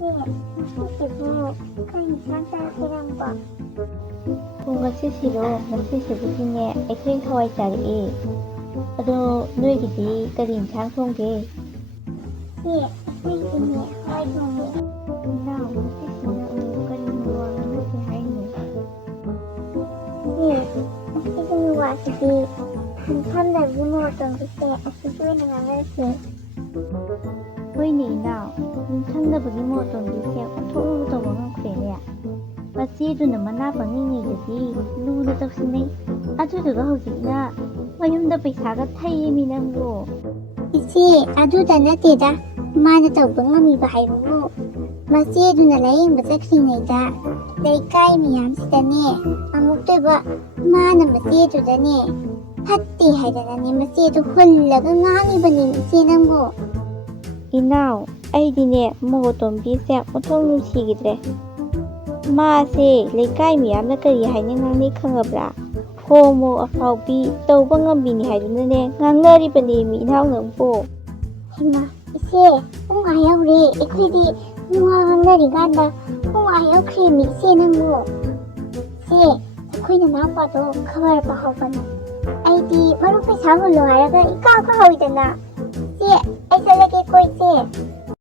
ꯉꯁꯤꯁꯤꯕꯨ ꯀꯩ ꯏꯟꯁꯥꯡ ꯆꯥꯁꯤꯔꯪꯕꯣ? ꯉꯁꯤꯁꯤꯔꯣ ꯉꯁꯤꯁꯤꯕꯨꯗꯤꯅꯦ ꯑꯩꯈꯣꯏ ꯍꯋꯥꯏ ꯆꯥꯔꯛꯑꯦ ꯑꯗꯣ ꯅꯣꯏꯒꯤꯗꯤ ꯀꯔꯤ ꯏꯟꯁꯥꯡ ꯊꯣꯡꯒꯦ? ꯑꯩꯈꯣꯏꯒꯤꯅꯦ ꯍꯋꯥꯏ ꯊꯣꯡꯉꯦ꯫ ꯏꯅꯥꯎ ꯉꯁꯤꯁꯤꯅ ꯑꯃꯨꯛ ꯀꯔꯤ ꯋꯥ ꯉꯥꯡꯅꯁꯦ ꯍꯥꯏꯅꯣ? ꯉꯁꯤꯒꯤ ꯋꯥꯁꯤꯗꯤ ꯌꯨꯝꯐꯝꯗꯒꯤ ꯃꯣꯇꯣꯝꯕꯤꯁꯦ ꯑꯁꯤꯒꯤ ꯑꯣꯏꯅ ꯉꯥꯡꯅꯔꯁꯦ꯫ ꯍꯣꯏꯅꯦ ꯏꯅꯥꯎ, ꯌꯨꯝꯊꯪꯅꯕꯒꯤ ꯃꯣꯇꯣꯝꯕꯤꯁꯦ ꯑꯣꯟꯊꯣꯛꯅꯕ ꯇꯧꯕ ꯉꯝꯈ꯭ꯔꯦꯅꯦ꯫ ꯃꯆꯦꯗꯨꯅ ꯃꯅꯥ ꯄꯪꯉꯤꯉꯩꯗꯗꯤ ꯂꯨꯅ ꯇꯧꯁꯤꯟꯅꯩ, ꯑꯗꯨꯗꯨꯒ ꯍꯧꯖꯤꯛꯅ ꯃꯌꯨꯝꯗ ꯄꯩꯁꯥꯒ ꯊꯩꯌꯦꯃꯤ ꯅꯪꯕꯨ꯫ ꯏꯆꯦ, ꯑꯗꯨꯗ ꯅꯠꯇꯦꯗ, ꯃꯥꯅ ꯇꯧꯕ ꯉꯝꯃꯤꯕ ꯍꯥꯏꯕꯕꯨ ꯃꯆꯦꯗꯨꯅ ꯂꯥꯌꯦꯡꯕ ꯆꯠꯈ꯭ꯔꯤꯉꯩꯗ ꯂꯩꯀꯥꯏ ꯃꯤꯌꯥꯝꯁꯤꯗꯅꯦ ꯑꯃꯨꯛꯇꯣꯏꯕ ꯃꯥꯅ ꯃꯆꯦꯗꯨꯗꯅꯦ ꯐꯠꯇꯦ ꯍꯥꯏꯗꯅꯅꯦ ꯃꯆꯦꯗꯨ ꯍꯨꯜꯂꯒ ꯉꯥꯡꯉꯤꯕꯅꯦ ꯏꯆꯦ ꯅꯪꯕꯨ꯫ ꯏꯅꯥꯎ, ꯑꯩꯗꯤꯅꯦ ꯃꯣꯇꯣꯝꯕꯤꯁꯦ ꯑꯣꯟꯊꯣꯛ ꯅꯨꯡꯁꯤꯈꯤꯗ꯭ꯔꯦ꯫ ꯃꯥꯁꯦ ꯂꯩꯀꯥꯏ ꯃꯤꯌꯥꯝꯅ ꯀꯔꯤ ꯍꯥꯏꯅ ꯉꯥꯡꯅꯩ ꯈꯪꯉꯕ꯭ꯔꯥ? ꯍꯣꯃꯣ ꯑꯐꯥꯎꯕꯤ, ꯇꯧꯕ ꯉꯝꯕꯤꯅꯤ ꯍꯥꯏꯗꯨꯅꯅꯦ ꯉꯥꯡꯅꯔꯤꯕꯅꯦꯃꯤ ꯏꯅꯥꯎ ꯅꯪꯕꯨ꯫ ꯍꯩꯃꯥ ꯏꯆꯦ, ꯄꯨꯡ ꯑꯥ ꯌꯧꯔꯦ, ꯑꯩꯈꯣꯏꯗꯤ ꯋꯥ ꯉꯥꯡꯅꯔꯤꯀꯥꯟꯗ ꯄꯨꯡ ꯑꯥ ꯌꯧꯈ꯭ꯔꯦꯃꯤ ꯏꯆꯦ ꯅꯪꯕꯨ꯫ ꯏꯆꯦ, ꯑꯩꯈꯣꯏ ꯅꯅꯥꯎꯄꯥꯗꯣ ꯈꯕꯔ ꯄꯥꯍꯧꯕꯅꯤ, ꯑꯩꯗꯤ ꯃꯔꯨꯞ ꯄꯩꯁꯥ ꯍꯨꯜꯂꯣ ꯍꯥꯏꯔꯒ ꯏꯀꯥꯎ ꯀꯥꯎꯏꯗꯅ꯫ ꯏꯆꯦ, ꯑꯩ ꯆꯠꯂꯒꯦꯀꯣ ꯏꯆꯦ꯫